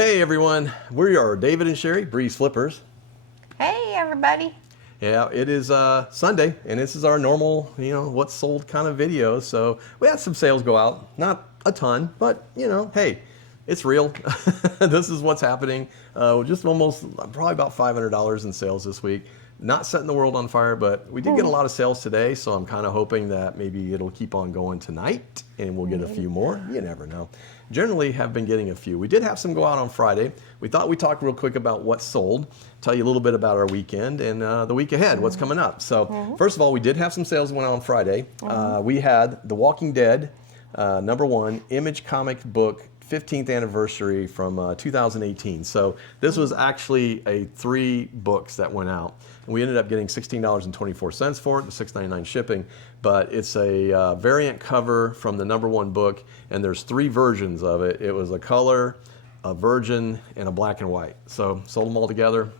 Hey everyone, we are David and Sherry, Breeze Flippers. Hey everybody. Yeah, it is Sunday, and this is our normal, what's sold kind of video. So we had some sales go out, not a ton, but hey, it's real. This is what's happening. Just probably about $500 in sales this week. Not setting the world on fire, but we did get a lot of sales today, so I'm kind of hoping that maybe it'll keep on going tonight, and we'll get a few more. You never know. Generally have been getting a few. We did have some go out on Friday. We thought we'd talk real quick about what sold, tell you a little bit about our weekend and the week ahead, what's coming up. So first of all, we did have some sales went out on Friday. We had The Walking Dead, #1, Image comic book, 15th anniversary from 2018. So this was actually 3 books that went out. And we ended up getting $16.24 for it, the $6.99 shipping. But it's a variant cover from the #1 book, and there's 3 versions of it. It was a color, a virgin, and a black and white. So sold them all together.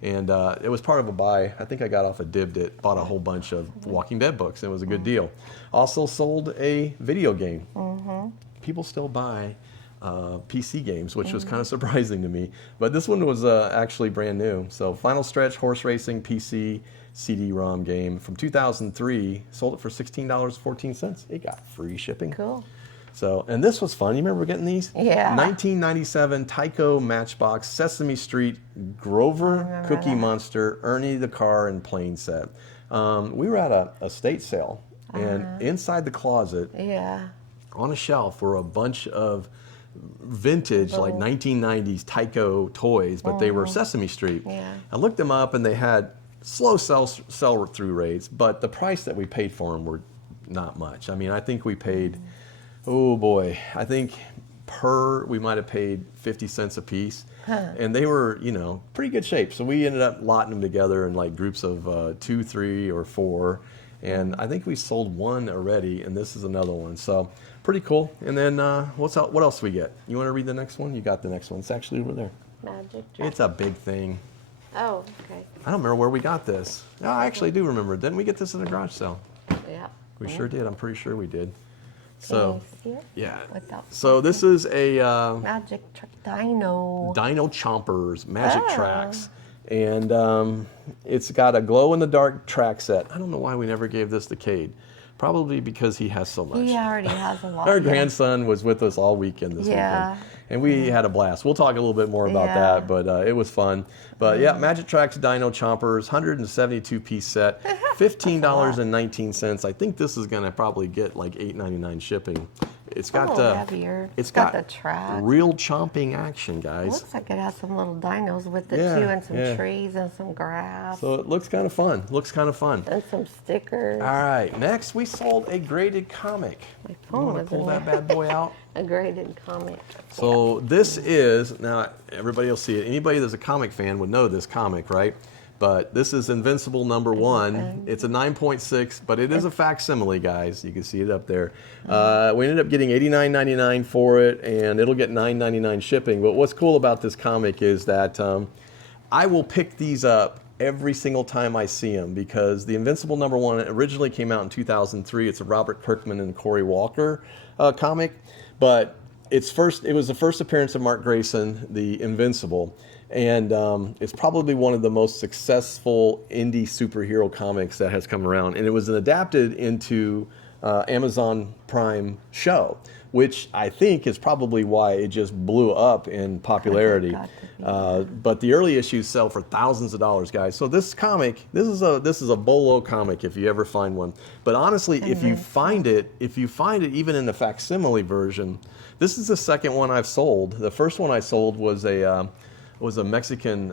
And it was part of a buy. I think I got off a Dibbed It, bought a whole bunch of Walking Dead books. It was a good deal. Also sold a video game. People still buy PC games, which was kind of surprising to me. But this one was actually brand new. So Final Stretch Horse Racing PC CD-ROM game from 2003. Sold it for $16.14. It got free shipping. Cool. So, and this was fun. You remember getting these? Yeah. 1997 Tyco Matchbox, Sesame Street, Grover, Cookie that. Monster, Ernie the Car, and Plane set. We were at a estate sale, and inside the closet, on a shelf were a bunch of vintage, like 1990s Tyco toys, but they were Sesame Street. I looked them up, and they had slow sell-through rates, but the price that we paid for them were not much. I mean, I think we paid, oh boy, I think we might have paid 50 cents a piece. And they were, pretty good shape. So we ended up lotting them together in like groups of 2, 3, or 4. And I think we sold 1 already, and this is another one. So pretty cool. And then what else do we get? You want to read the next one? You got the next one. It's actually over there. Magic. It's a big thing. Oh, okay. I don't remember where we got this. No, I actually do remember. Didn't we get this in a garage sale? Yeah. We sure did. I'm pretty sure we did. So, yeah. Without So this is a Magic Dino Chompers Magic Tracks. And it's got a glow-in-the-dark track set. I don't know why we never gave this to Cade. Probably because he has so much. He already has a lot. Our grandson was with us all weekend this weekend. And we had a blast. We'll talk a little bit more about that, but it was fun. But yeah, Magic Tracks Dino Chompers, 172-piece set, $15.19. I think this is going to probably get like $8.99 shipping. It's got heavier. It's got the track. Real chomping action, guys. It looks like it has some little dinos with it too, and some trees and some grass. So it looks kind of fun. And some stickers. All right, next we sold a graded comic. My You phone want was to pull in that there. bad boy out? A graded comic. So this is, now everybody will see it. Anybody that's a comic fan would know this comic, right? But this is Invincible #1. It's a 9.6, but it is a facsimile, guys. You can see it up there. We ended up getting $89.99 for it, and it'll get $9.99 shipping. But what's cool about this comic is that I will pick these up every single time I see them, because the Invincible #1 originally came out in 2003. It's a Robert Kirkman and Corey Walker comic, but it was the first appearance of Mark Grayson, the Invincible. And it's probably one of the most successful indie superhero comics that has come around. And it was adapted into Amazon Prime show, which I think is probably why it just blew up in popularity. But the early issues sell for thousands of dollars, guys. So this comic, this is a bolo comic if you ever find one. But honestly, if you find it even in the facsimile version, this is the second one I've sold. The first one I sold was a Mexican,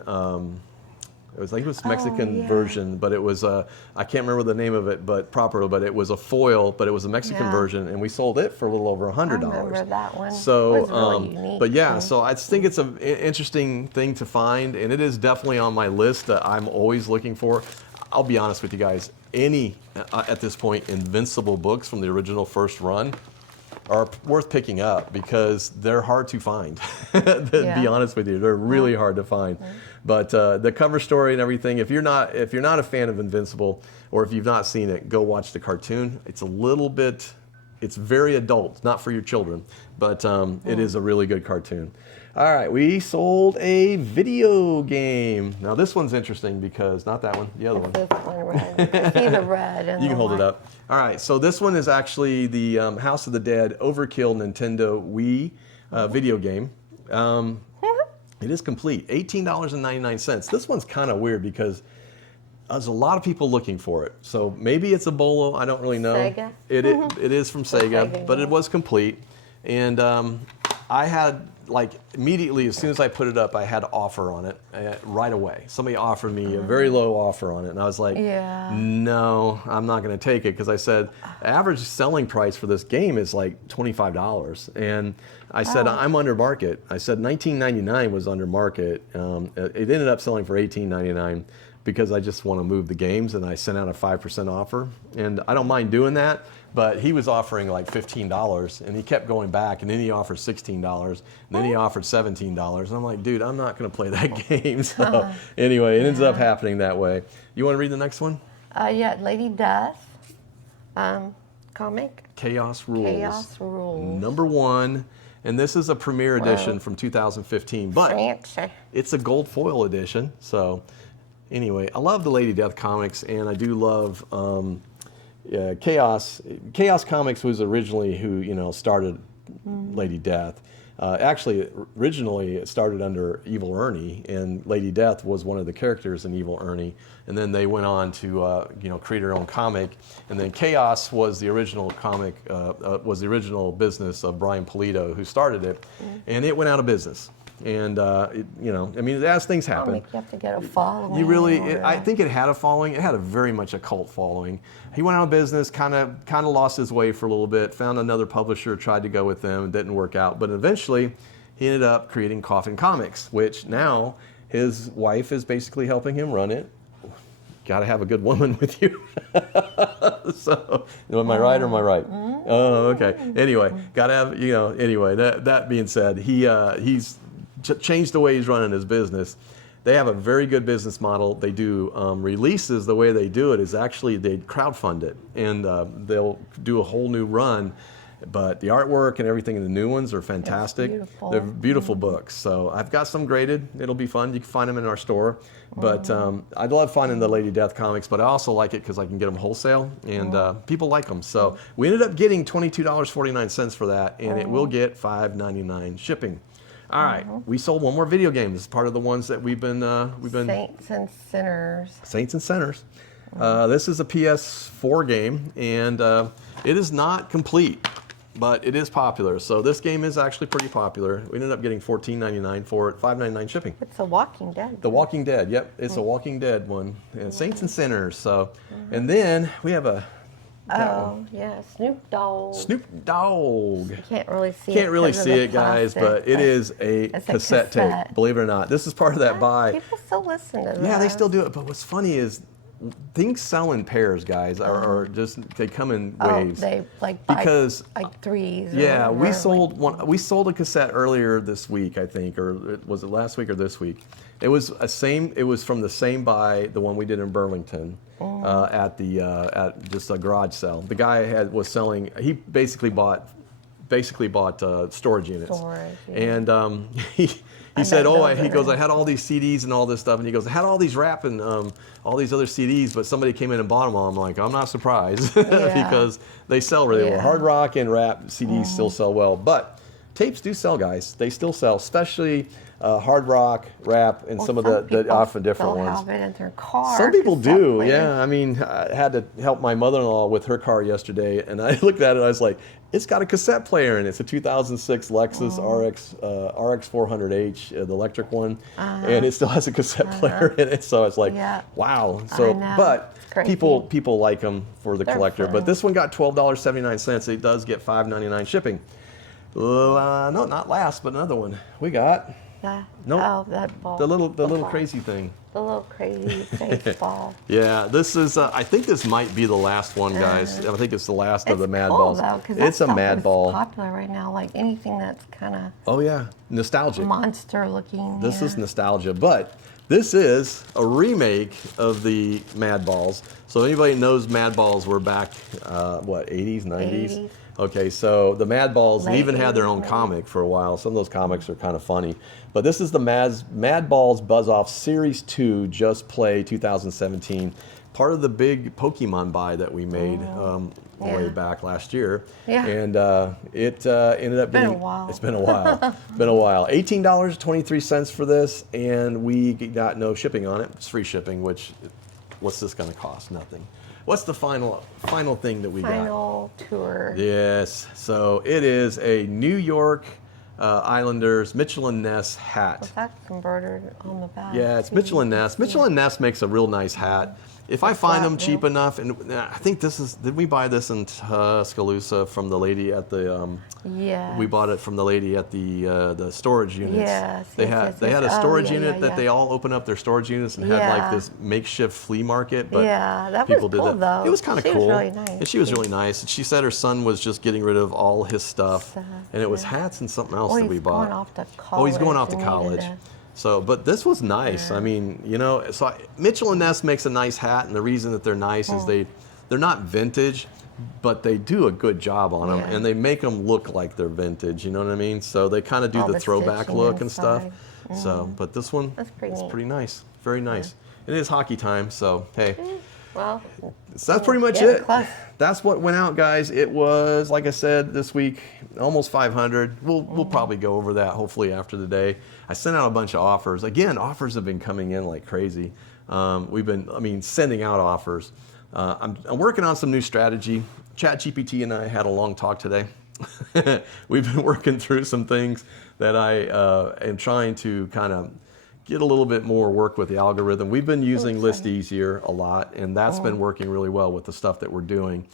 it was Mexican version, but it was I can't remember the name of it, but it was a foil, but it was a Mexican version, and we sold it for a little over $100. I remember that one. So, it was really unique. but yeah, so I think it's an interesting thing to find, and it is definitely on my list that I'm always looking for. I'll be honest with you guys, any at this point Invincible books from the original first run are worth picking up because they're hard to find. To be honest with you, they're really hard to find. But the cover story and everything, if you're not a fan of Invincible, or if you've not seen it, go watch the cartoon. It's a little bit it's very adult, not for your children, but it is a really good cartoon. All right, we sold a video game. Now this one's interesting because, not that one, the other one. This one red. You can see the red. And You can hold it white. up. All right, so this one is actually the House of the Dead Overkill Nintendo Wii video game. It is complete, $18.99. This one's kind of weird because there's a lot of people looking for it. So maybe it's a bolo, I don't really know. Sega? It is from Sega, Sega, but yeah. it was complete. And I had, like, immediately, as soon as I put it up, I had an offer on it right away. Somebody offered me a very low offer on it. And I was like, Yeah. no, I'm not going to take it. Because I said, average selling price for this game is like $25. And I said, I'm under market. I said $19.99 was under market. It ended up selling for $18.99 because I just want to move the games, and I sent out a 5% offer. And I don't mind doing that, but he was offering like $15, and he kept going back, and then he offered $16, and then he offered $17. And I'm like, dude, I'm not going to play that game. So anyway, it ends up happening that way. You want to read the next one? Yeah, Lady Death comic. Chaos Rules. Chaos Rules. Number 1. And this is a premiere edition from 2015, but Fancy. it's a gold foil edition. So anyway, I love the Lady Death comics, and I do love Chaos. Chaos Comics was originally who started Lady Death. Actually, originally it started under Evil Ernie, and Lady Death was one of the characters in Evil Ernie. And then they went on to create their own comic. And then Chaos was the original comic, was the original business of Brian Pulido, who started it, and it went out of business. And as things happen, Comic, you have to get a following. you really, or- I think it had a following. It had a very much a cult following. He went out of business, kind of lost his way for a little bit, found another publisher, tried to go with them, it didn't work out. But eventually, he ended up creating Coffin Comics, which now his wife is basically helping him run it. Got to have a good woman with you. So, am I right or am I right? Oh, okay. Anyway, got to have, anyway, that being said, he's changed the way he's running his business. They have a very good business model. They do releases. The way they do it is actually they crowdfund it, and they'll do a whole new run. But the artwork and everything in the new ones are fantastic. Beautiful. They're beautiful books. So I've got some graded. It'll be fun. You can find them in our store. But I love finding the Lady Death comics, but I also like it because I can get them wholesale, and people like them. So we ended up getting $22.49 for that, and it will get $5.99 shipping. All right, we sold one more video game. This is part of the ones that we've been Saints and Sinners. Saints and Sinners. This is a PS4 game, and it is not complete, but it is popular. So this game is actually pretty popular. We ended up getting $14.99 for it, $5.99 shipping. It's The Walking Dead. The Walking Dead, yep, it's a Walking Dead one. And Saints and Sinners. So, and then we have a Yeah, Snoop Dogg. Snoop Dogg. You can't really see it. Can't really 'cause of see the it, guys, plastic, but it is a it's a cassette cassette. tape. Believe it or not, this is part of that buy. People still listen to that. Yeah, they still do it. But what's funny is things sell in pairs, guys, or just they come in waves. They like buy because like threes. yeah, or we whatever, sold one. We sold a cassette earlier this week, I think, or was it last week or this week? It was It was from the same buy, the one we did in Burlington, at just a garage sale. The guy was selling. He basically bought storage units. Storage, yeah. And he said, he goes, I had all these CDs and all this stuff, and he goes, I had all these rap and all these other CDs, but somebody came in and bought them all. I'm like, I'm not surprised because they sell really well. Yeah. Hard rock and rap CDs still sell well, but tapes do sell, guys. They still sell, especially hard rock, rap, and some of the people often different still ones. have it in their car. Some people cassette do, player. yeah. I mean, I had to help my mother-in-law with her car yesterday, and I looked at it and I was like, it's got a cassette player in it. It's a 2006 Lexus RX 400H, the electric one, and it still has a cassette player in it. So it's like, wow. So, know. but It's crazy. people like them for the They're collector. fun. But this one got $12.79. It does get $5.99 shipping. No, not last, but another one. We got Yeah. Nope. Oh, that ball. the little ball. crazy thing. The little crazy baseball. Yeah, this is. I think this might be the last one, guys. I think it's the last of the Mad cool, Balls. though, 'cause It's that a stuff Mad is Ball. popular right now. Like anything that's kind of Oh yeah, nostalgic. monster looking. This yeah. is nostalgia, but this is a remake of the Mad Balls. So anybody knows Mad Balls were back, 80s, 90s? 80s. Okay, so the Mad Balls even had their own comic for a while. Some of those comics are kind of funny. But this is the Mad Balls Buzz Off Series 2 Just Play 2017. Part of the big Pokemon buy that we made way back last year. Yeah. And it ended up being... It's been a while. Been a while. $18.23 for this, and we got no shipping on it. It's free shipping, which, what's this going to cost? Nothing. What's the final thing that we got? Final tour. Yes. So it is a New York Islanders Mitchell & Ness hat. Was that converted on the back? Yeah, it's Mitchell & Ness. Mitchell & Ness makes a real nice hat. If I find them cheap enough, and I think this is, did we buy this in Tuscaloosa from the lady at the, yeah. we bought it from the lady at the storage units. Yes, they had a storage unit that yeah. they all opened up their storage units and had like this makeshift flea market. But that people was cool, did that. though. It was kind of cool. She was really nice. And she was really nice. And she said her son was just getting rid of all his stuff. And it was hats and something else that we bought. He's going off to college. Oh, he's going off to college. So, but this was nice. I mean, you know, so Mitchell & Ness makes a nice hat, and the reason that they're nice is they're not vintage, but they do a good job on them, and they make them look like they're vintage. You know what I mean? So they kind of do the throwback look and stuff. So, but this one, it's pretty nice, very nice. It is hockey time, so hey. Well, so that's pretty much it. Close. That's what went out, guys. It was, like I said, this week, almost 500. We'll probably go over that hopefully after the day. I sent out a bunch of offers. Again, offers have been coming in like crazy. We've been, sending out offers. I'm working on some new strategy. ChatGPT and I had a long talk today. We've been working through some things that I am trying to kind of get a little bit more work with the algorithm. We've been using ListEasier a lot, and that's been working really well with the stuff that we're doing.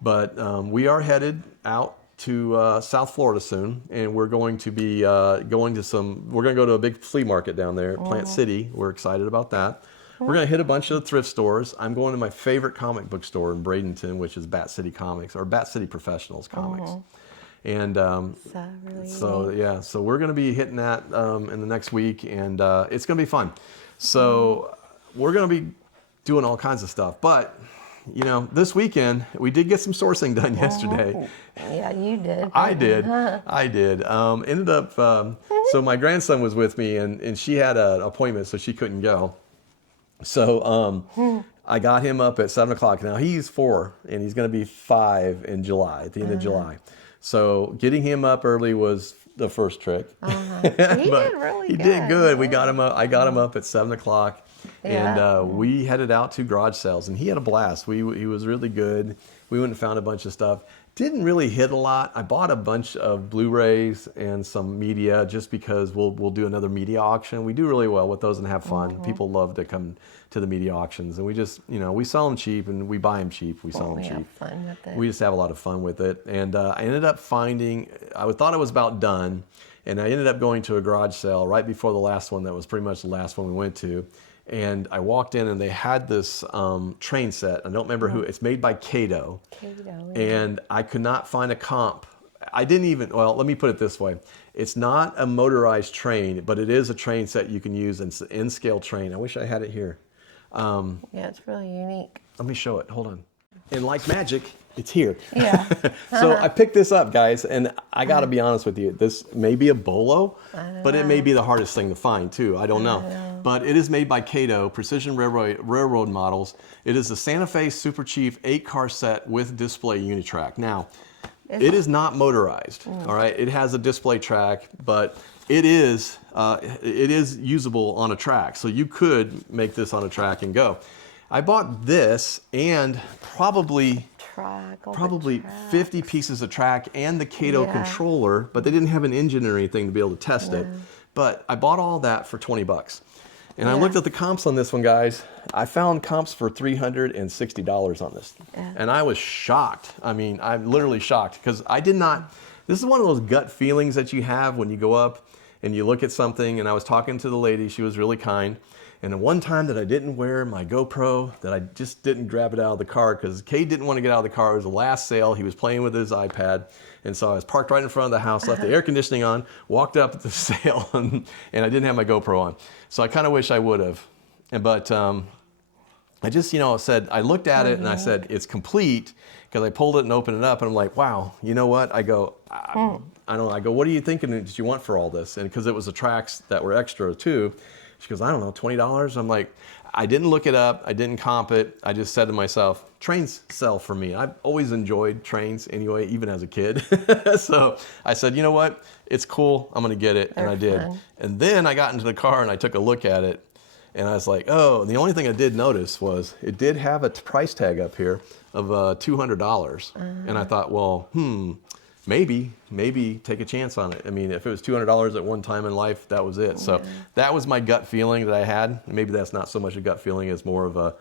But we are headed out to South Florida soon, and we're going to be we're going to go to a big flea market down there, Plant City. We're excited about that. We're going to hit a bunch of thrift stores. I'm going to my favorite comic book store in Bradenton, which is Bat City Comics, or Bat City Professionals Comics. And so we're going to be hitting that in the next week, and it's going to be fun. So we're going to be doing all kinds of stuff. But, you know, this weekend, we did get some sourcing done yesterday. Yeah, you did. I did. Ended up, so my grandson was with me, and she had an appointment, so she couldn't go. So I got him up at 7 o'clock. Now, he's 4, and he's going to be 5 in July, at the end of July. So getting him up early was the first trick. He did really good. He did good. We got him up. I got him up at 7 o'clock, and we headed out to garage sales, and he had a blast. He was really good. We went and found a bunch of stuff. Didn't really hit a lot. I bought a bunch of Blu-rays and some media just because we'll do another media auction. We do really well with those and have fun. People love to come to the media auctions, and we just, we sell them cheap and we buy them cheap. We sell them cheap. Have fun with it. We just have a lot of fun with it. And I ended up finding, I thought I was about done, and I ended up going to a garage sale right before the last one that was pretty much the last one we went to. And I walked in and they had this train set. I don't remember who. It's made by Cato. And I could not find a comp. I didn't even, well, let me put it this way. It's not a motorized train, but it is a train set you can use. It's an N-scale train. I wish I had it here. Yeah, it's really unique. Let me show it. Hold on. And like magic, it's here. Yeah. So I picked this up, guys, and I got to be honest with you. This may be a bolo, but it may be the hardest thing to find, too. I don't know. But it is made by Cato, Precision Railroad Models. It is the Santa Fe Super Chief 8-car set with display Unitrack. Now, it is not motorized, all right? It has a display track, but it is usable on a track. So you could make this on a track and go. I bought this and probably 50 pieces of track and the Cato controller, but they didn't have an engine or anything to be able to test it. But I bought all that for $20. And I looked at the comps on this one, guys. I found comps for $360 on this. And I was shocked. I mean, I'm literally shocked because I did not, this is one of those gut feelings that you have when you go up and you look at something. And I was talking to the lady, she was really kind. And the one time that I didn't wear my GoPro, that I just didn't grab it out of the car because Cade didn't want to get out of the car. It was the last sale. He was playing with his iPad. And so I was parked right in front of the house, left the air conditioning on, walked up at the sale, and I didn't have my GoPro on. So I kind of wish I would have. But I just, said, I looked at it and I said, it's complete, because I pulled it and opened it up and I'm like, wow, you know what? I go, I don't know. I go, what are you thinking did you want for all this? And because it was the tracks that were extra too. She goes, I don't know, $20? I'm like, I didn't look it up. I didn't comp it. I just said to myself, trains sell for me. I've always enjoyed trains anyway, even as a kid. So I said, you know what? It's cool. I'm going to get it. And I did. Fun. And then I got into the car and I took a look at it. And I was like, oh, and the only thing I did notice was it did have a price tag up here of $200. And I thought, well, maybe take a chance on it. I mean, if it was $200 at one time in life, that was it. So that was my gut feeling that I had. Maybe that's not so much a gut feeling as more of a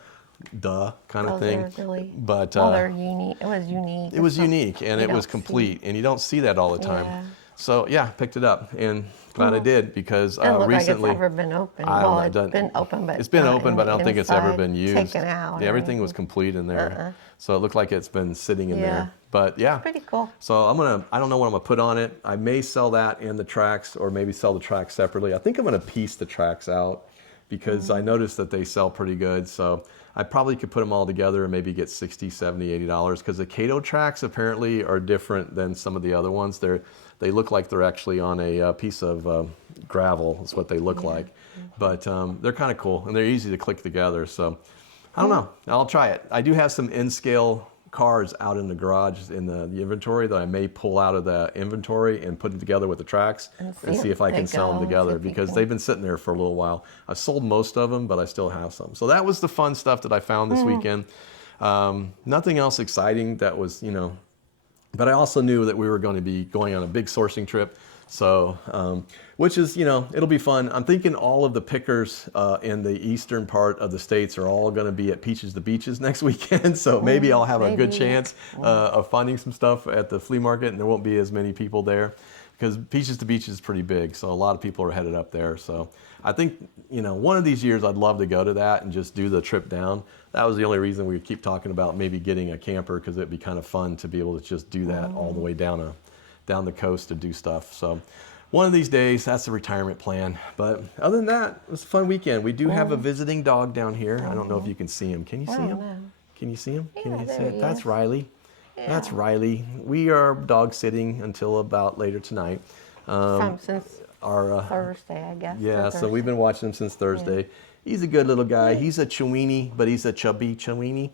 duh kind of thing. Really, but they're unique. It was unique. It was unique and it was complete. And you don't see that all the time. Yeah. So yeah, picked it up and glad I did, because It doesn't look recently like it's ever been open. it's been open, but it's been not open, but I don't think it's ever been used. Taken out. Yeah, everything was complete in there, so it looked like it's been sitting in there. But yeah, pretty cool. So I don't know what I'm gonna put on it. I may sell that and the tracks, or maybe sell the tracks separately. I think I'm gonna piece the tracks out, because I noticed that they sell pretty good. So I probably could put them all together and maybe get $60, $70, $80, because the Cato tracks apparently are different than some of the other ones. They look like they're actually on a piece of gravel. That's what they look like. But they're kind of cool, and they're easy to click together. So I don't know. I'll try it. I do have some N-scale cars out in the garage in the inventory that I may pull out of the inventory and put them together with the tracks and see if I can sell them together, because they've been sitting there for a little while. I've sold most of them, but I still have some. So that was the fun stuff that I found this weekend. Nothing else exciting that was, but I also knew that we were going to be going on a big sourcing trip. So, which is, it'll be fun. I'm thinking all of the pickers in the eastern part of the states are all going to be at Peaches to Beaches next weekend. So maybe I'll have a good chance of finding some stuff at the flea market, and there won't be as many people there, because Peaches to Beaches is pretty big. So a lot of people are headed up there. So I think, one of these years I'd love to go to that and just do the trip down. That was the only reason we keep talking about maybe getting a camper, because it'd be kind of fun to be able to just do that all the way down the coast to do stuff. So one of these days, that's the retirement plan. But other than that, it was a fun weekend. We do have a visiting dog down here. I don't know if you can see him. Can you see him? No. Can you see him? Can you there see it? he That's is. Riley. That's Riley. We are dog sitting until about later tonight. Since Our Thursday, I guess. yeah, so we've been watching him since Thursday. He's a good little guy. He's a Chiweenie, but he's a chubby Chiweenie.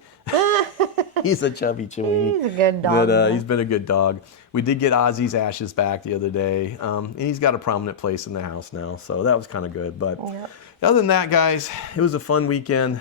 He's a chubby Chiweenie. He's a good dog. But he's been a good dog. We did get Ozzy's ashes back the other day, and he's got a prominent place in the house now, so that was kind of good. But other than that, guys, it was a fun weekend.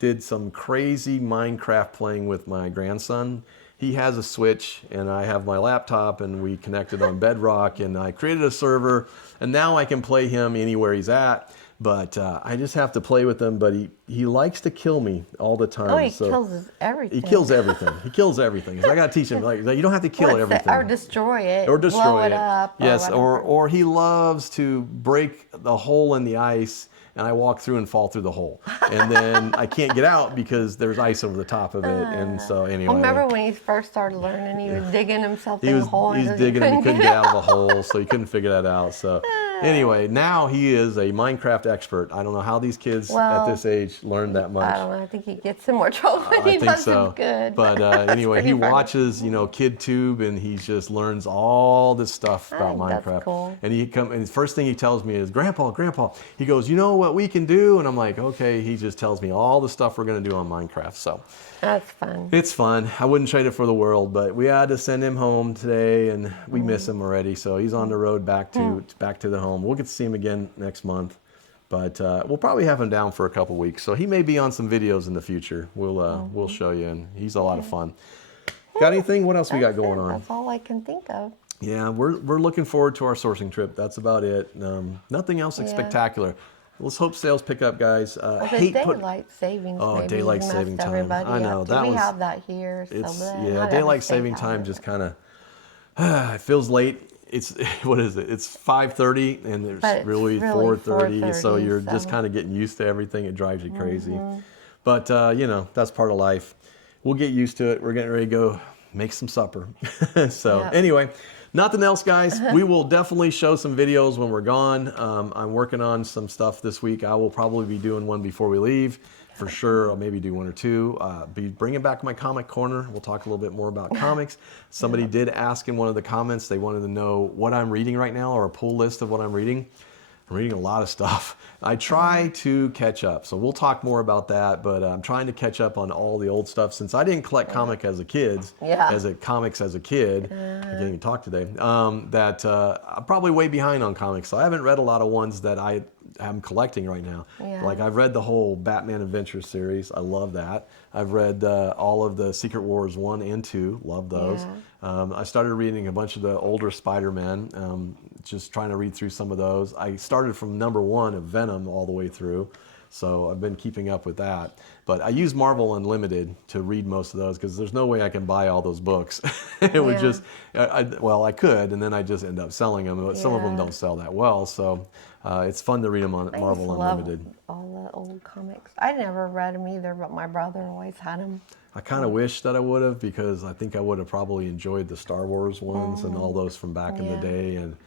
Did some crazy Minecraft playing with my grandson. He has a Switch, and I have my laptop, and we connected on Bedrock, and I created a server, and now I can play him anywhere he's at. But I just have to play with him. But he likes to kill me all the time. Oh, he so kills everything. He kills everything. He kills everything. So I got to teach him, like, you don't have to kill everything. Or destroy it. Or destroy blow it. Up. Yes, or or he loves to break the hole in the ice, and I walk through and fall through the hole. And then I can't get out because there's ice over the top of it. And so anyway. I remember when he first started learning, he was digging himself in He the hole. was digging and he couldn't get out of the hole, so he couldn't figure that out. So anyway, now he is a Minecraft expert. I don't know how these kids at this age learn that much. I don't know. I think he gets in more trouble when he does it good. But anyway, he pretty funny. watches, KidTube, and he just learns all this stuff about Minecraft. That's cool. And and the first thing he tells me is, Grandpa, he goes, you know what we can do? And I'm like, okay. He just tells me all the stuff we're going to do on Minecraft. So That's fun. it's fun. I wouldn't trade it for the world, but we had to send him home today, and we miss him already. So he's on the road back to the home. We'll get to see him again next month, but we'll probably have him down for a couple weeks. So he may be on some videos in the future. We'll show you, and he's a lot of fun. Got anything? What else we got going on? That's all I can think of. Yeah, we're looking forward to our sourcing trip. That's about it. Nothing else spectacular. Let's hope sales pick up, guys. Well, daylight savings. Oh, daylight saving time. Everybody I know up. We have that here. Daylight saving time just kind of it feels late. It's what is it? It's 5:30 and it's really 4:30. So you're just kind of getting used to everything. It drives you crazy. But that's part of life. We'll get used to it. We're getting ready to go make some supper. So anyway, Nothing else, guys. We will definitely show some videos when we're gone. I'm working on some stuff this week. I will probably be doing one before we leave. For sure, I'll maybe do one or two. Be bringing back my comic corner. We'll talk a little bit more about comics. Somebody did ask in one of the comments, they wanted to know what I'm reading right now or a pull list of what I'm reading. I'm reading a lot of stuff. I try to catch up, so we'll talk more about that, but I'm trying to catch up on all the old stuff since I didn't collect comics as a kid, I can't even talk today, I'm probably way behind on comics, so I haven't read a lot of ones that I am collecting right now. Like I've read the whole Batman Adventure series, I love that. I've read all of the Secret Wars 1 and 2, love those. I started reading a bunch of the older Spider-Man, just trying to read through some of those. I started from number 1 of Venom all the way through, so I've been keeping up with that. But I use Marvel Unlimited to read most of those because there's no way I can buy all those books. It would just, well, I could, and then I just end up selling them, but some of them don't sell that well, so it's fun to read them on Marvel Unlimited. All the old comics. I never read them either, but my brother always had them. I kind of wish that I would have, because I think I would have probably enjoyed the Star Wars ones and all those from back in the day, and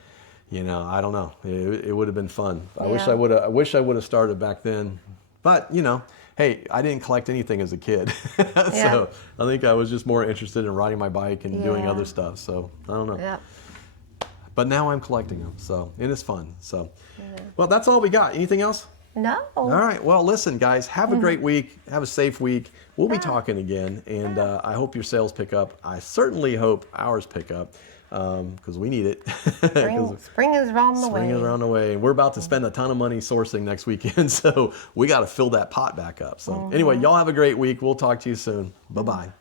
you know, I don't know. It would have been fun. I wish I would have started back then. But, you know, hey, I didn't collect anything as a kid. So I think I was just more interested in riding my bike and doing other stuff. So I don't know. But now I'm collecting them. So it is fun. So, well, that's all we got. Anything else? No. All right. Well, listen, guys, have a great week. Have a safe week. We'll be talking again. And I hope your sales pick up. I certainly hope ours pick up. Because we need it. Spring is around the way. Spring is around the way. And we're about to spend a ton of money sourcing next weekend, so we got to fill that pot back up. So anyway, y'all have a great week. We'll talk to you soon. Bye-bye.